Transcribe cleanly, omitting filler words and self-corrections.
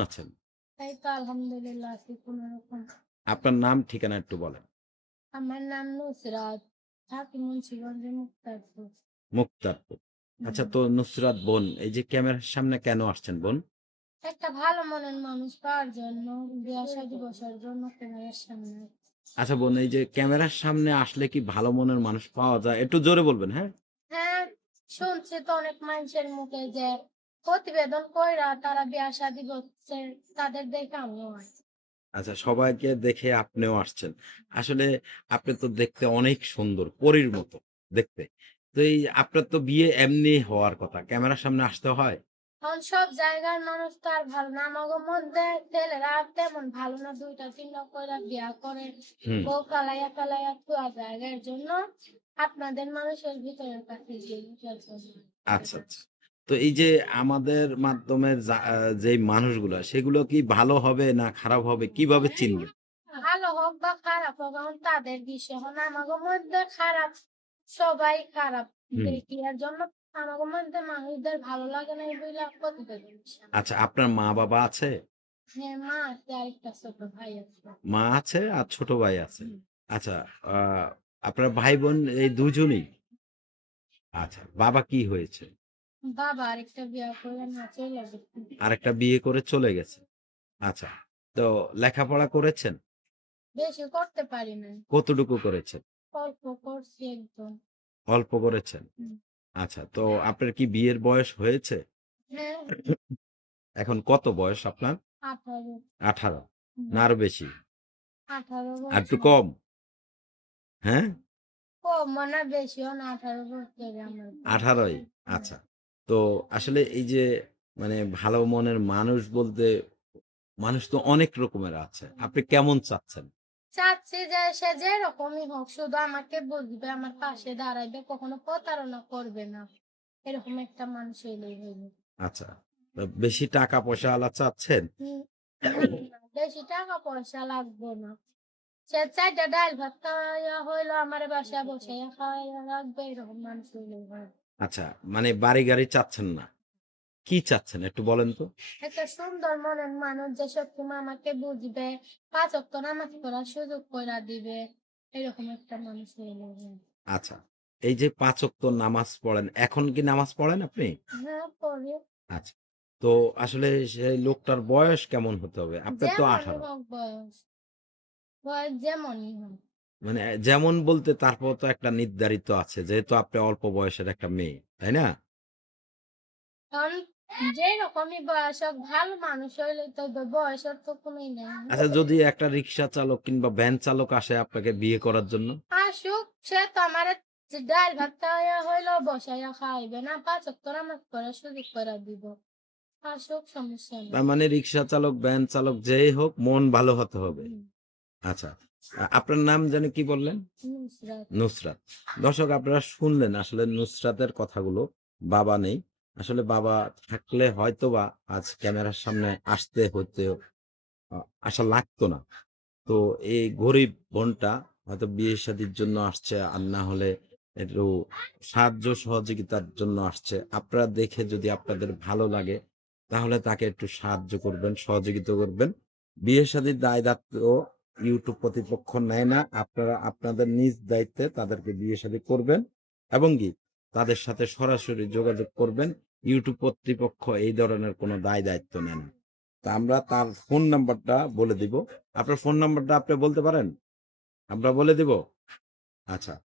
আছেন? এই তো আলহামদুলিল্লাহ আছি কোনরকম। আপনার নাম ঠিকানা একটু বলেন। আমার নাম নুসরাত। থাকি মুন্সিগঞ্জে মুক্তারপুর। মুক্তারপুর। হুম। আচ্ছা, তো নুসরাত বোন, এই যে ক্যামেরার সামনে কেন আসছেন বোন? একটা ভালো মনের মানুষ পাওয়ার জন্য, বিয়ে-শাদী বসার জন্য ক্যামেরার সামনে। আচ্ছা বোন, এই যে ক্যামেরার সামনে আসলে কি ভালো মনের মানুষ পাওয়া যায়? একটু জোরে বলবেন, হ্যাঁ? হ্যাঁ, শুনছি তো অনেক মানুষের মুখে যে প্রতিবেদন কইরা তারা বিয়া-শাদী করছে, তাদের দেখে আমিও আসছি। আচ্ছা, সবাইকে দেখে আপনিও আসছেন। আসলে আপনি তো দেখতে অনেক সুন্দর, পরীর মতো দেখতে। তো এই আপনার তো বিয়ে এমনি হওয়ার কথা। ক্যামেরার সামনে আসতে হয়? এখন সব জায়গার মানুষ তো আর ভালো না। আমাগো মধ্যে ছেলেরা তেমন ভালো না। ২ টা ৩ টা কইরা বিয়া করে। হুম। বউ কালাইয়া কালাইয়া থুয়া যায়। এর জন্য আপনাদের মানুষের ভিতরের কাছে জিজ্ঞাসা জন্য। আচ্ছা, আচ্ছা। তো এই যে আমাদের মাধ্যমে যেই মানুষগুলা, সেগুলো কি ভালো হবে না খারাপ হবে কিভাবে চিনবেন? ভালো হোক বা খারাপ হোক এখন তাদের বিষয়। এখন আমাগো মধ্যে খারাপ, সবাই খারাপ হুম। দেখি। এর জন্য আমাগো মধ্যে মানুষদের ভালো লাগে না এই বইলা প্রতিবেদন সামনে। আচ্ছা, আপনার মা-বাবা আছে? হ্যাঁ, মা আছে আরেকটা ছোট ভাই আছে। মা আছে আর ছোট ভাই আছে। হুম। আচ্ছা, আ আপনার ভাই-বোন এই ২ জনই? আচ্ছা, বাবা কি হয়েছে? বাবা আরেকটা বিয়া করে না চইলা গেছে। আরেকটা বিয়ে করে চলে গেছে। আচ্ছা, তো লেখাপড়া করেছেন? বেশি করতে পারি নাই। কতটুকু করেছেন? অল্প করছি একদম। অল্প করেছেন। হুম। আচ্ছা, তো আপনার কি বিয়ের বয়স হয়েছে? হ্যাঁ, এখন কত বয়স আপনার? 18। 18 হুম, না আরো বেশি? 18 আরেকটু বছর। কম? হ্যাঁ? কম মানে বেশিও না 18 বছর আমার বয়স। 18ই? হুম। আচ্ছা। তো আসলে এই যে মানে ভালো মনের মানুষ বলতে মানুষ তো অনেক রকমের আছে। আপনি কেমন চাচ্ছেন? চাচ্ছি যে সে যেরকমই হোক শুধু আমাকে বুঝবে, আমার পাশে দাঁড়াইবে, কখনো প্রতারণা করবে না। এরকম একটা মানুষ হইলেই হইল। আচ্ছা। তো বেশি টাকা পয়সা আলা চাচ্ছেন? হুম, না, না, বেশি টাকা পয়সা লাগবে না। সে ৪ টা ডাইল ভাত খাওয়াইয়া হইলো আমারে বাসায় বসাইয়া খাওয়াইয়া রাখবে এরকম মানুষ হইলেই হয়। আচ্ছা, মানে বাড়ি-গাড়ি চাচ্ছেন না। কি চাচ্ছেন একটু বলেন তো? একটা সুন্দর মনের মানুষ যে সবসময় আমাকে বুঝবে, ৫ ওয়াক্ত নামাজ পড়ার সুযোগ কইরা দিবে। এরকম একটা মানুষ হইলেই হয়। আচ্ছা। এই যে ৫ ওয়াক্ত নামাজ পড়েন, এখন কি নামাজ পড়েন আপনি? হ্যাঁ, পড়ি। আচ্ছা। তো আসলে সেই লোকটার বয়স কেমন হতে হবে? আপনার তো যেমনই 18। হোক বয়স, বয়স যেমনই হোক। মানে যেমন বলতে তারপর তো একটা নির্ধারিত আছে। যেহেতু আপনি অল্প বয়সের একটা মেয়ে, তাই না? কারণ যেরকমই বয়স হোক ভালো মানুষ হইলে তো বয়সের তো কোনই নাই। আচ্ছা, যদি একটা রিক্সা চালক কিংবা ভ্যান চালক আসে আপনাকে বিয়ে করার জন্য? আসুক সে তো আমারে যে ডাইল ভাত খাওয়াইয়া হইলো বসাইয়া খাওয়াইবে না ৫ ওয়াক্ত নামাজ পড়ার সুযোগ কইরা দিব। আসুক সমস্যা তার নেই। মানে রিক্সা চালক, ভ্যান চালক যেই হোক মন ভালো হতে হবে। হুম, আচ্ছা। আপনার নাম জানি কি বললেন? নুসরাত। নুসরাত। দর্শক, আপনারা শুনলেন আসলে নুসরাতের কথাগুলো। বাবা নেই। আসলে বাবা থাকলে হয়তোবা আজ ক্যামেরার সামনে আসতে হইতো আ আসা লাগতো না। তো এই গরিব বোনটা হয়তো বিয়ে-শাদির জন্য আসছে, আর না হলে একটু সাহায্য সহযোগিতার জন্য আসছে। আপনারা দেখে যদি আপনাদের ভালো লাগে, তাহলে তাকে একটু সাহায্য করবেন, সহযোগিতা করবেন। বিয়ে-শাদির দায়-দায়িত্ব YouTube কর্তৃপক্ষ নেয় না। আপনারা আপনাদের নিজ দায়িত্বে তাদেরকে বিয়ে-শাদী করবেন এবং কি তাদের সাথে সরাসরি যোগাযোগ করবেন। YouTube কর্তৃপক্ষ এই ধরনের কোনো দায়-দায়িত্ব নেয় না। তা আমরা তার ফোন নাম্বারটা বলে দিব। আপনার ফোন নাম্বারটা আপনি বলতে পারেন? আমরা বলে দিব? আচ্ছা।